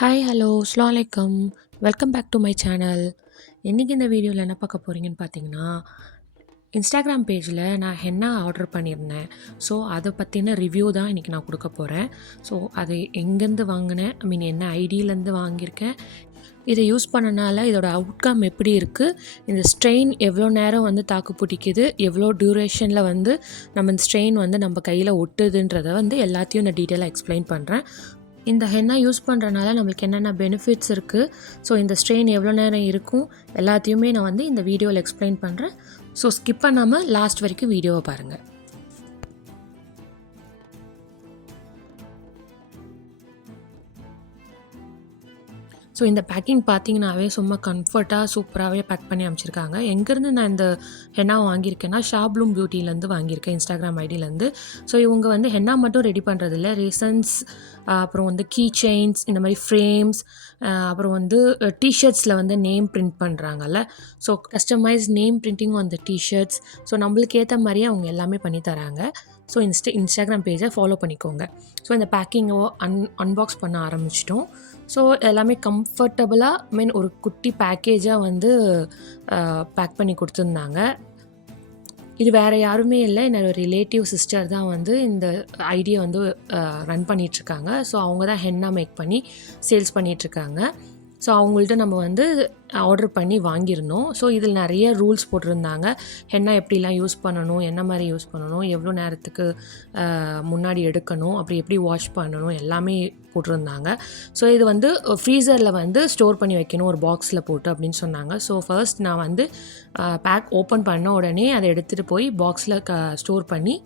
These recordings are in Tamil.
ஹாய் ஹலோ அஸ்ஸலாமு அலைக்கும். Welcome back to my channel. இன்றைக்கி இந்த வீடியோவில் என்ன பார்க்க போகிறீங்கன்னு பார்த்தீங்கன்னா, இன்ஸ்டாகிராம் பேஜில் நான் ஹென்னா ஆர்டர் பண்ணியிருந்தேன். ஸோ அதை பற்றின ரிவ்யூ தான் இன்றைக்கி நான் கொடுக்க போகிறேன். ஸோ அது எங்கேருந்து வாங்கினேன், என்ன ஐடியிலேருந்து வாங்கியிருக்கேன், இதை யூஸ் பண்ணனால இதோட அவுட்கம் எப்படி இருக்குது, இந்த ஸ்ட்ரெயின் எவ்வளோ நேரம் வந்து தாக்கு பிடிக்குது, எவ்வளோ டியூரேஷனில் வந்து நம்ம இந்த ஸ்ட்ரெயின் வந்து நம்ம கையில் ஒட்டுதுன்றதை வந்து எல்லாத்தையும் நான் டீட்டெயிலாக எக்ஸ்பிளைன் பண்ணுறேன். இந்த ஹென்னா யூஸ் பண்ணுறனால நம்மளுக்கு என்னென்ன பெனிஃபிட்ஸ் இருக்குது, ஸோ இந்த ஸ்ட்ரெயின் எவ்வளோ நேரம் இருக்கும், எல்லாத்தையுமே நான் வந்து இந்த வீடியோவில் எக்ஸ்பிளைன் பண்ணுறேன். ஸோ ஸ்கிப் பண்ணாமல் லாஸ்ட் வரைக்கும் வீடியோவை பாருங்கள். ஸோ இந்த பேக்கிங் பார்த்தீங்கன்னாவே சும்மா கம்ஃபர்ட்டாக சூப்பராகவே பேக் பண்ணி அமைச்சிருக்காங்க. எங்கேருந்து நான் இந்த ஹென்னா வாங்கியிருக்கேன்னா, ஷாப்ளூம் பியூட்டிலேருந்து வாங்கியிருக்கேன், இன்ஸ்டாகிராம் ஐடியிலேருந்து. ஸோ இவங்க வந்து ஹென்னா மட்டும் ரெடி பண்ணுறதில்ல, ரேசன்ஸ், அப்புறம் வந்து கீ செயின்ஸ், இந்த மாதிரி ஃப்ரேம்ஸ், அப்புறம் வந்து டிஷர்ட்ஸில் வந்து நேம் பிரிண்ட் பண்ணுறாங்கல்ல, ஸோ கஸ்டமைஸ் நேம் பிரிண்டிங் அந்த டிஷர்ட்ஸ். ஸோ நம்மளுக்கு ஏற்ற மாதிரியே அவங்க எல்லாமே பண்ணி தராங்க. ஸோ இன்ஸ்டாகிராம் பேஜை ஃபாலோ பண்ணிக்கோங்க. ஸோ இந்த பேக்கிங்கை அன்பாக்ஸ் பண்ண ஆரம்பிச்சிட்டோம். ஸோ எல்லாமே கம்ஃபர்டபுளாக ஒரு குட்டி பேக்கேஜாக வந்து பேக் பண்ணி கொடுத்துருந்தாங்க. இது வேறு யாருமே இல்லை, என்னோட ரிலேட்டிவ் சிஸ்டர் தான் வந்து இந்த ஐடியா வந்து ரன் பண்ணிகிட்ருக்காங்க. ஸோ அவங்க தான் ஹென்னா மேக் பண்ணி சேல்ஸ் பண்ணிகிட்ருக்காங்க. ஸோ அவங்கள்ட்ட நம்ம வந்து ஆர்டர் பண்ணி வாங்கியிருந்தோம். ஸோ இதில் நிறைய ரூல்ஸ் போட்டிருந்தாங்க. ஹென்னா எப்படிலாம் யூஸ் பண்ணணும், என்ன மாதிரி யூஸ் பண்ணணும், எவ்வளோ நேரத்துக்கு முன்னாடி எடுக்கணும், அப்படி எப்படி வாஷ் பண்ணணும், எல்லாமே போட்டிருந்தாங்க. ஸோ இது வந்து ஃப்ரீசரில் வந்து ஸ்டோர் பண்ணி வைக்கணும் ஒரு பாக்ஸில் போட்டு அப்படின்னு சொன்னாங்க. ஸோ ஃபர்ஸ்ட் நான் வந்து பேக் ஓப்பன் பண்ண உடனே அதை எடுத்துகிட்டு போய் பாக்ஸில் ஸ்டோர் பண்ணி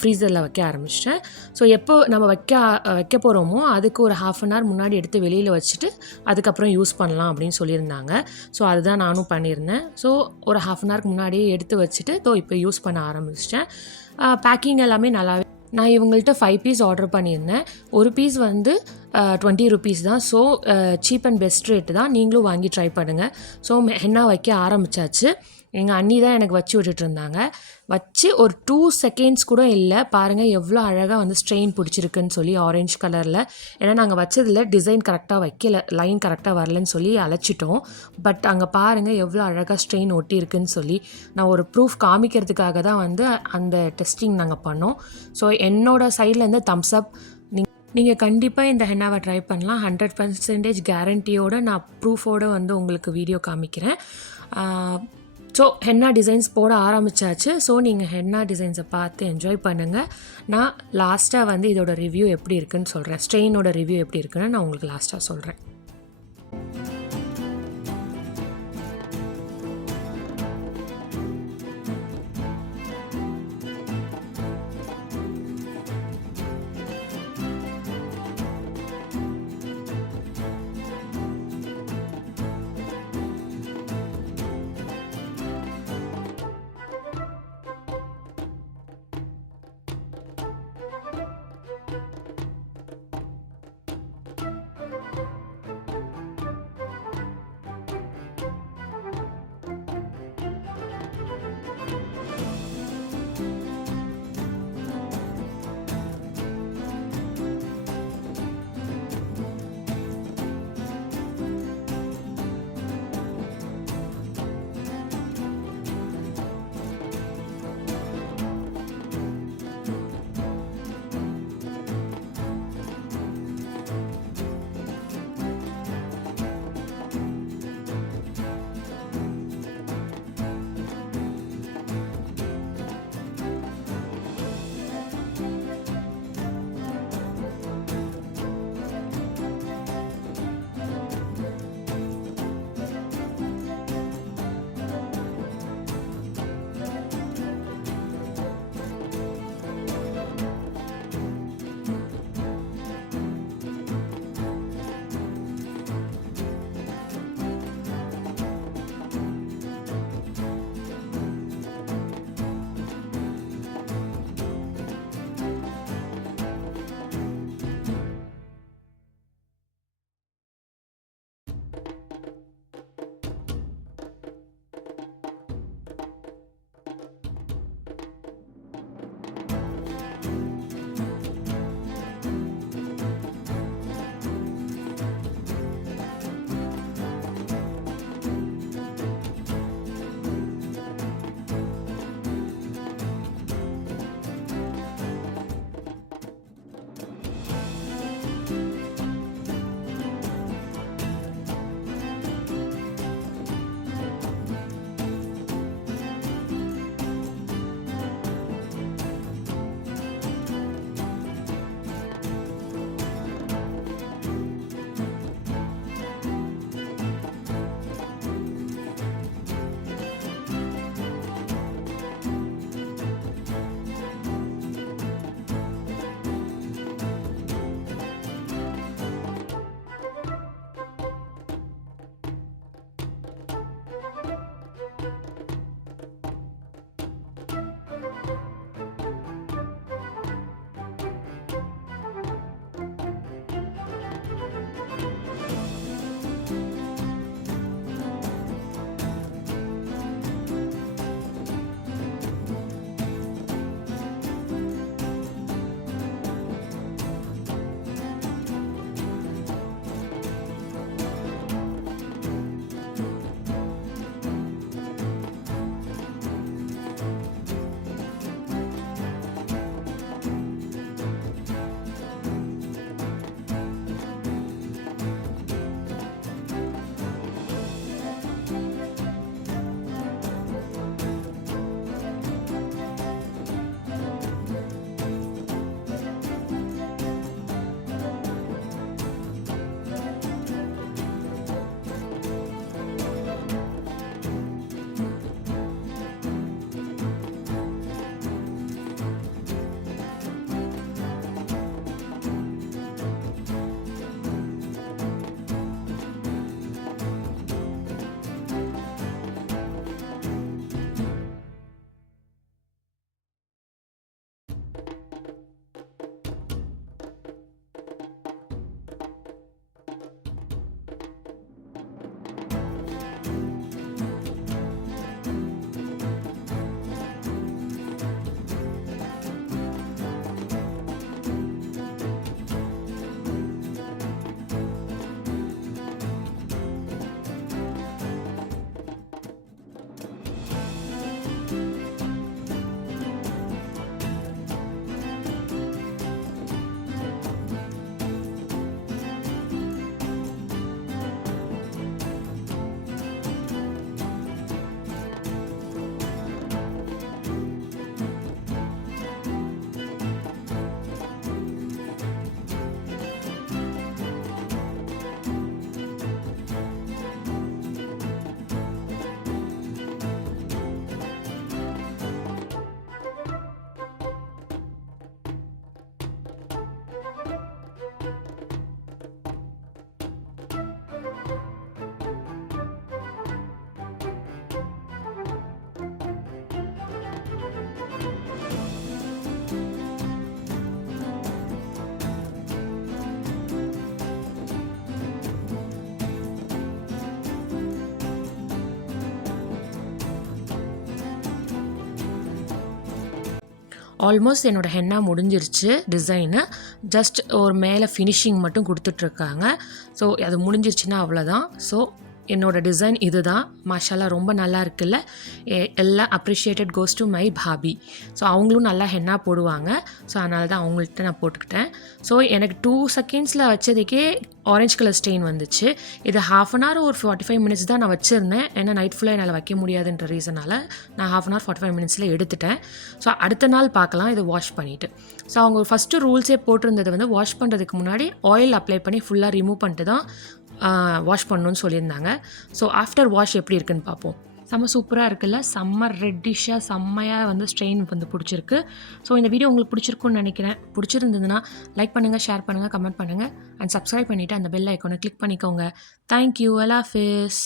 ஃப்ரீசரில் வைக்க ஆரம்பிச்சிட்டேன். ஸோ எப்போ நம்ம வைக்க போகிறோமோ அதுக்கு ஒரு 1/2 அன் ஹவர் முன்னாடி எடுத்து வெளியில் வச்சுட்டு அதுக்கப்புறம் யூஸ் பண்ணலாம் அப்படின்னு சொல்லியிருந்தாங்க. ஸோ அதுதான் நானும் பண்ணியிருந்தேன். ஸோ ஒரு 1/2 அன் ஹவருக்கு முன்னாடியே எடுத்து வச்சுட்டு இப்போ யூஸ் பண்ண ஆரம்பிச்சிட்டேன். பேக்கிங் எல்லாமே நல்லாவே. நான் இவங்கள்ட்ட 5 பீஸ் ஆர்டர் பண்ணியிருந்தேன். ஒரு பீஸ் வந்து 20 ருபீஸ் தான். So cheap and best rate தான். நீங்களும் வாங்கி ட்ரை பண்ணுங்கள். ஸோ ஹென்னா வைக்க ஆரம்பித்தாச்சு. எங்கள் அண்ணி தான் எனக்கு வச்சு விட்டுட்டு இருந்தாங்க. வச்சு ஒரு 2 செகண்ட்ஸ் கூட இல்லை, பாருங்கள் எவ்வளோ அழகாக வந்து ஸ்ட்ரெயின் பிடிச்சிருக்குன்னு சொல்லி ஆரஞ்சு கலரில். ஏன்னா நாங்கள் வச்சதில் டிசைன் கரெக்டாக வைக்கல, லைன் கரெக்டாக வரலன்னு சொல்லி அழைச்சிட்டோம். பட் அங்கே பாருங்கள் எவ்வளோ அழகாக ஸ்ட்ரெயின் ஒட்டியிருக்குன்னு சொல்லி நான் ஒரு ப்ரூஃப் காமிக்கிறதுக்காக தான் வந்து அந்த டெஸ்டிங் நாங்கள் பண்ணோம். ஸோ என்னோடய சைட்லேருந்து தம்ஸ் அப். நீங்கள் கண்டிப்பாக இந்த ஹென்னாவை ட்ரை பண்ணலாம். 100% கேரண்டியோடு நான் ப்ரூஃபோடு வந்து உங்களுக்கு வீடியோ காமிக்கிறேன். ஸோ ஹென்னா டிசைன்ஸ் போட ஆரம்பித்தாச்சு. ஸோ நீங்கள் ஹென்னா டிசைன்ஸை பார்த்து என்ஜாய் பண்ணுங்கள். நான் லாஸ்ட்டாக வந்து இதோட ரிவ்யூ எப்படி இருக்குன்னு சொல்கிறேன், ஸ்ட்ரெயினோட ரிவ்யூ எப்படி இருக்குன்னு நான் உங்களுக்கு லாஸ்ட்டாக சொல்கிறேன். ஆல்மோஸ்ட் என்னோட ஹென்னா முடிஞ்சிருச்சு டிசைனு. ஜஸ்ட் ஒரு மேலே ஃபினிஷிங் மட்டும் கொடுத்துட்ருக்காங்க. ஸோ அது முடிஞ்சிருச்சுன்னா அவ்வளோதான். ஸோ என்னோட டிசைன் இதுதான். மாஷால்லா ரொம்ப நல்லா இருக்குல்ல. எல்லாம் appreciated goes to my Bobby. So அவங்களும் நல்லா ஹென்னா போடுவாங்க. ஸோ அதனால தான் அவங்கள்ட்ட நான் போட்டுக்கிட்டேன். ஸோ எனக்கு 2 செகண்ட்ஸில் வச்சதுக்கே ஆரஞ்ச் கலர் ஸ்டெயின் வந்துச்சு. இது 1/2 அன் ஹவர் ஒரு 45 மினிட்ஸ் தான் நான் வச்சுருந்தேன். ஏன்னா நைட் ஃபுல்லாக என்னால் வைக்க முடியாதுன்ற ரீசனால் நான் 1/2 அன் ஹவர் 45 மினிட்ஸில் எடுத்துட்டேன். ஸோ அடுத்த நாள் பார்க்கலாம் இது வாஷ் பண்ணிவிட்டு. ஸோ அவங்க ஃபஸ்ட்டு ரூல்ஸே போட்டிருந்தது வந்து வாஷ் பண்ணுறதுக்கு முன்னாடி ஆயில் அப்ளை பண்ணி ஃபுல்லாக ரிமூவ் பண்ணிட்டு தான் வாஷ் பண்ணணும்னு சொல்லியிருந்தாங்க. ஸோ ஆஃப்டர் வாஷ் எப்படி இருக்குன்னு பார்ப்போம். செம்ம சூப்பராக இருக்குல்ல. செம்ம ரெட்டிஷாக செம்மையாக வந்து ஸ்ட்ரெயின் வந்து பிடிச்சிருக்கு. ஸோ இந்த வீடியோ உங்களுக்கு பிடிச்சிருக்குன்னு நினைக்கிறேன். பிடிச்சிருந்ததுன்னா லைக் பண்ணுங்கள், ஷேர் பண்ணுங்கள், கமெண்ட் பண்ணுங்கள் அண்ட் சப்ஸ்கிரைப் பண்ணிவிட்டு அந்த பெல் ஐக்கானை கிளிக் பண்ணிக்கோங்க. தேங்க்யூ. அல்லா ஹாஃபிஸ்.